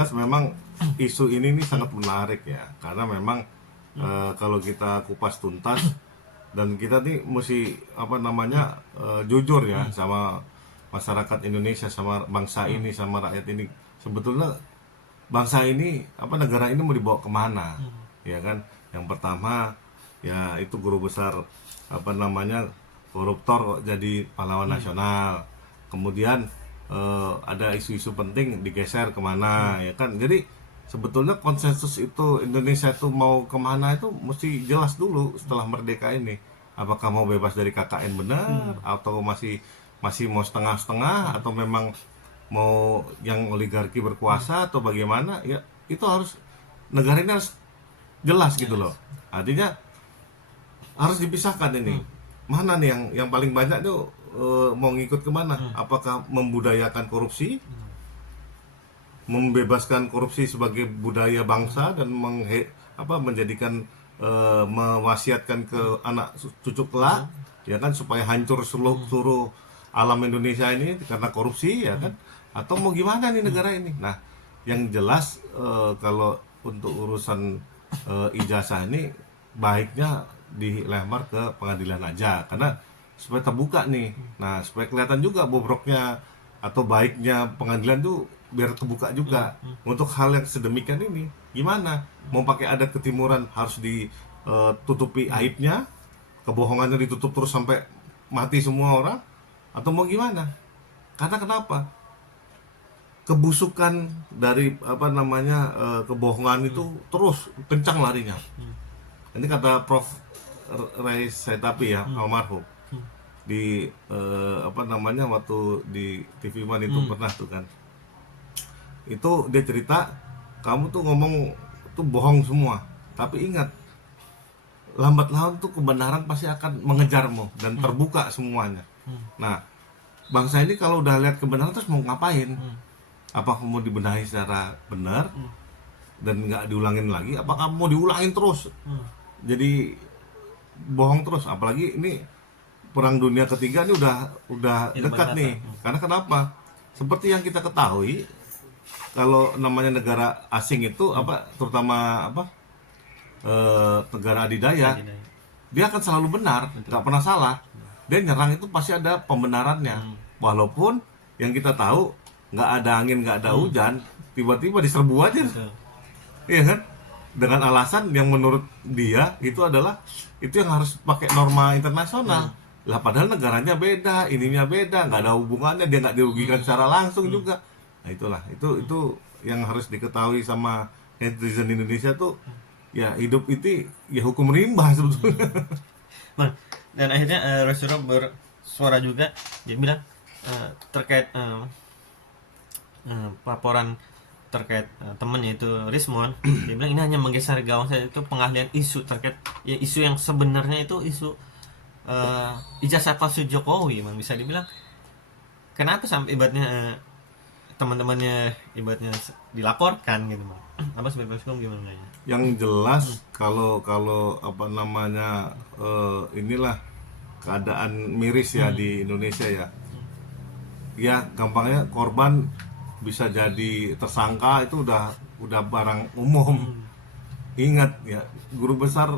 jelas memang isu ini nih sangat menarik ya, karena memang kalau kita kupas tuntas dan kita nih mesti jujur ya sama masyarakat Indonesia, sama bangsa ini, sama rakyat ini. Sebetulnya bangsa ini negara ini mau dibawa kemana, ya kan? Yang pertama ya itu guru besar koruptor kok jadi pahlawan nasional. Kemudian ada isu-isu penting digeser kemana, ya kan? Jadi sebetulnya konsensus itu Indonesia itu mau kemana itu mesti jelas dulu setelah merdeka ini. Apakah mau bebas dari KKN benar, atau masih mau setengah-setengah, atau memang mau yang oligarki berkuasa, atau bagaimana? Ya itu harus, negara ini harus jelas gitu loh. Artinya harus dipisahkan ini. Mana nih yang paling banyak tuh mau ngikut kemana? Apakah membudayakan korupsi, membebaskan korupsi sebagai budaya bangsa, dan menjadikan mewasiatkan ke anak cucu kelak, ya kan, supaya hancur seluruh alam Indonesia ini karena korupsi, ya kan? Atau mau gimana nih negara ini? Nah, yang jelas kalau untuk urusan ijazah ini baiknya dilempar ke pengadilan aja, karena supaya terbuka nih. Nah, supaya kelihatan juga bobroknya atau baiknya pengadilan tuh biar terbuka juga. Untuk hal yang sedemikian ini gimana? Mau pakai adat ketimuran harus ditutupi aibnya, kebohongannya ditutup terus sampai mati semua orang, atau mau gimana? Karena kenapa? Kebusukan dari kebohongan itu terus kencang larinya. Ini kata Prof. Rais Saitapi ya, almarhum, di waktu di TV One itu pernah tuh kan, itu dia cerita, kamu tuh ngomong tuh bohong semua, tapi ingat, lambat laun tuh kebenaran pasti akan mengejarmu dan terbuka semuanya. Nah, bangsa ini kalau udah lihat kebenaran terus mau ngapain? Apakah mau dibenahi secara benar dan nggak diulangin lagi? Apakah mau diulangin terus? Jadi bohong terus. Apalagi ini perang dunia ketiga ini udah dekat nih. Karena kenapa? Seperti yang kita ketahui, kalau namanya negara asing itu terutama negara adidaya, dia akan selalu benar, nggak pernah salah. Dia nyerang itu pasti ada pembenarannya. Walaupun yang kita tahu nggak ada angin, nggak ada hujan, tiba-tiba diserbu aja. Iya kan? Dengan alasan yang menurut dia itu adalah itu yang harus pakai norma internasional. Lah padahal negaranya beda, ininya beda, nggak ada hubungannya, dia nggak dirugikan secara langsung juga. Nah itulah, itu yang harus diketahui sama netizen Indonesia tuh, ya hidup itu ya hukum rimba sebetulnya. Nah, dan akhirnya Rasulullah bersuara juga, dia bilang terkait laporan terkait temannya itu Rismon. Dia bilang ini hanya menggeser gawang saja, itu pengahlian isu terkait ya, isu yang sebenarnya itu isu ijazah palsu Jokowi. Memang bisa dibilang kenapa sampai ibaratnya teman-temannya ibaratnya dilaporkan gitu, Bang. Apa sebenarnya gimana ya? Yang jelas kalau inilah keadaan miris ya di Indonesia ya. Ya gampangnya korban bisa jadi tersangka itu udah barang umum. Ingat ya, guru besar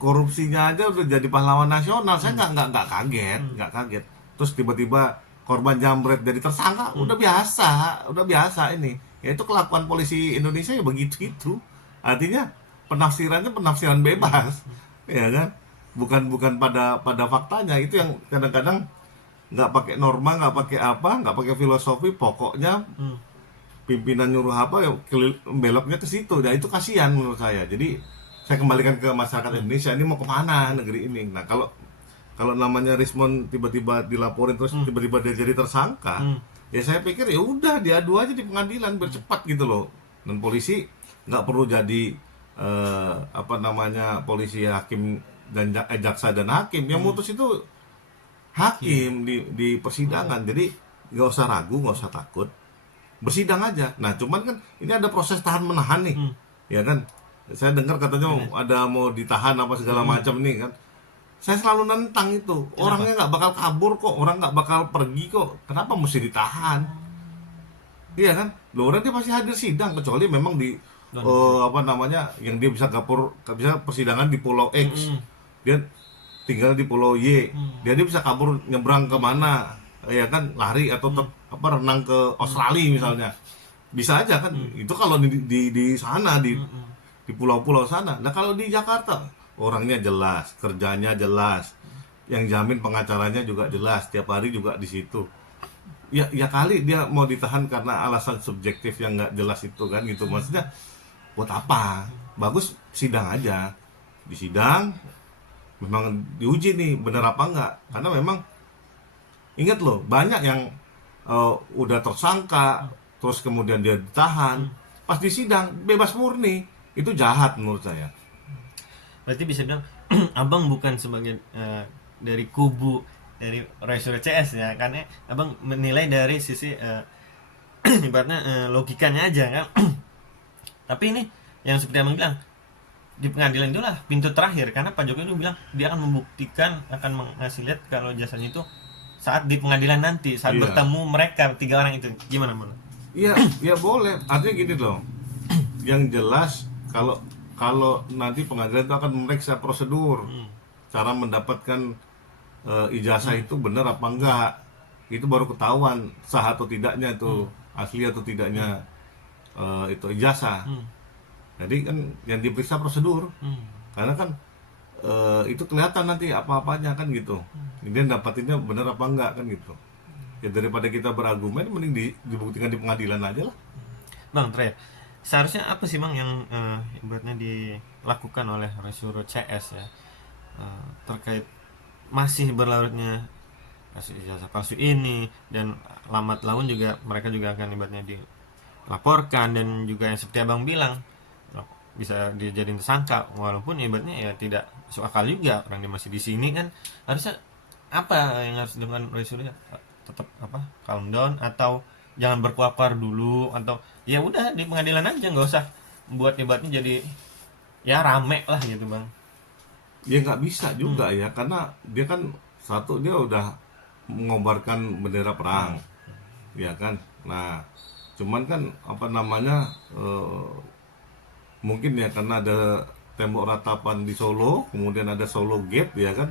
korupsinya aja udah jadi pahlawan nasional. Saya nggak kaget. Terus tiba-tiba korban jambret jadi tersangka, udah biasa ini. Ya itu kelakuan polisi Indonesia ya begitu itu. Artinya penafsirannya penafsiran bebas, ya kan? Bukan pada faktanya. Itu yang kadang-kadang nggak pakai norma, nggak pakai nggak pakai filosofi, pokoknya pimpinan nyuruh apa ya beloknya ke situ. Nah itu kasihan menurut saya. Jadi saya kembalikan ke masyarakat Indonesia, ini mau kemana negeri ini. Nah kalau namanya Rismon tiba-tiba dilaporin terus tiba-tiba dia jadi tersangka, ya saya pikir ya udah diadu aja di pengadilan biar cepat gitu loh. Dan polisi nggak perlu jadi polisi, hakim dan jaksa dan hakim. Yang mutus itu hakim di persidangan. Jadi nggak usah ragu, nggak usah takut, bersidang aja. Nah cuman kan ini ada proses tahan menahan nih, ya kan. Saya dengar katanya ada mau ditahan apa segala macam nih kan. Saya selalu nentang itu. Orangnya nggak bakal kabur kok, orang nggak bakal pergi kok. Kenapa mesti ditahan? Iya kan? Loh, orang dia pasti hadir sidang kecuali memang di apa namanya yang dia bisa bisa persidangan di Pulau X. Dia tinggal di Pulau Y. Dia bisa kabur nyebrang ke mana? Ya kan, lari atau renang ke Australia misalnya. Bisa aja kan? Itu kalau di sana di pulau-pulau sana. Nah, kalau di Jakarta orangnya jelas, kerjanya jelas. Yang jamin pengacaranya juga jelas, tiap hari juga di situ. Ya kali dia mau ditahan karena alasan subjektif yang nggak jelas itu kan gitu, maksudnya buat apa? Bagus sidang aja, di sidang memang diuji nih bener apa enggak, karena memang ingat loh banyak yang udah tersangka terus kemudian dia ditahan pas di sidang bebas murni, itu jahat menurut saya. Berarti bisa bilang abang bukan sebagai dari kubu dari Roy Suryo CS ya, karena abang menilai dari sisi ibaratnya logikanya aja kan. Tapi ini yang seperti abang bilang, di pengadilan itulah pintu terakhir, karena Pak Jokowi itu bilang dia akan membuktikan, akan mengasih lihat kalau jasanya itu saat di pengadilan nanti, saat bertemu mereka 3 orang itu. Gimana menurut? Iya, ya boleh. Artinya gini loh. Yang jelas kalau nanti pengadilan itu akan memeriksa prosedur, cara mendapatkan ijazah itu benar apa enggak. Itu baru ketahuan sah atau tidaknya itu, asli atau tidaknya itu ijazah. Jadi kan yang diperiksa prosedur. Karena kan itu kelihatan nanti apa-apanya kan gitu. Ini dapatinnya benar apa enggak kan gitu. Ya daripada kita berargumen mending dibuktikan di pengadilan aja lah. Bang, terakhir, seharusnya apa sih Bang yang ibaratnya dilakukan oleh Roy Suryo CS ya terkait masih berlarutnya kasus ijazah palsu ini, dan lambat laun juga mereka juga akan ibaratnya dilaporkan, dan juga yang seperti abang bilang bisa dijadiin tersangka, walaupun ibaratnya ya tidak masuk akal juga, orang dia masih di sini kan. Harusnya apa yang harus dilakukan Roy Suryo? Tetap calm down, atau jangan berkuar-kuar dulu, atau ya udah di pengadilan aja, nggak usah buat ibaratnya jadi ya rame lah gitu Bang. Ya nggak bisa juga ya, karena dia kan satu, dia udah mengobarkan bendera perang, ya kan. Nah, cuman kan apa namanya mungkin ya karena ada tembok ratapan di Solo, kemudian ada Solo Gate ya kan.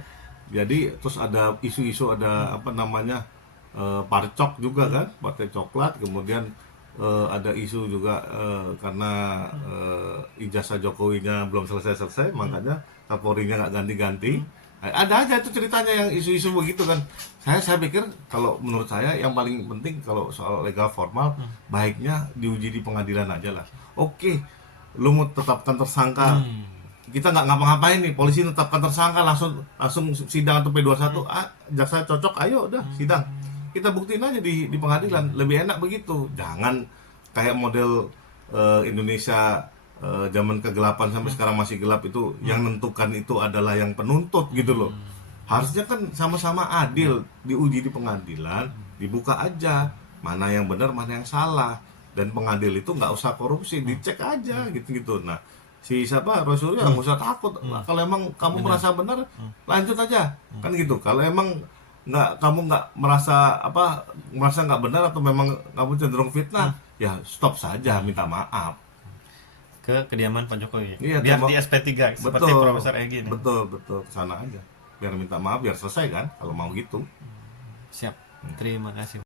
Jadi terus ada isu-isu, ada apa namanya parcok juga kan, partai coklat, kemudian ada isu juga karena ijazah Jokowinya belum selesai, makanya Kapolrinya nggak ganti-ganti. Ada aja itu ceritanya yang isu-isu begitu kan. Saya pikir kalau menurut saya yang paling penting kalau soal legal formal baiknya diuji di pengadilan aja lah. Oke, lu mau tetapkan tersangka, kita nggak ngapa-ngapain nih, polisi tetapkan tersangka langsung sidang atau P21, jaksa cocok, ayo udah sidang, kita buktiin aja di pengadilan, lebih enak begitu. Jangan kayak model Indonesia zaman kegelapan sampai sekarang masih gelap itu, yang menentukan itu adalah yang penuntut gitu loh. Harusnya kan sama-sama adil, diuji di pengadilan, dibuka aja mana yang benar mana yang salah, dan pengadil itu nggak usah korupsi, dicek aja gitu. Nah, si siapa Roy Suryo nggak usah takut. Kalau emang kamu merasa benar, lanjut aja kan gitu. Kalau emang kamu nggak merasa nggak benar, atau memang kamu cenderung fitnah, ya stop saja, minta maaf Ke kediaman Pak Jokowi. Iya, Biar di SP3 seperti Profesor Egy nih. Betul, kesana aja biar minta maaf, biar selesai kan kalau mau gitu. Siap. Terima kasih.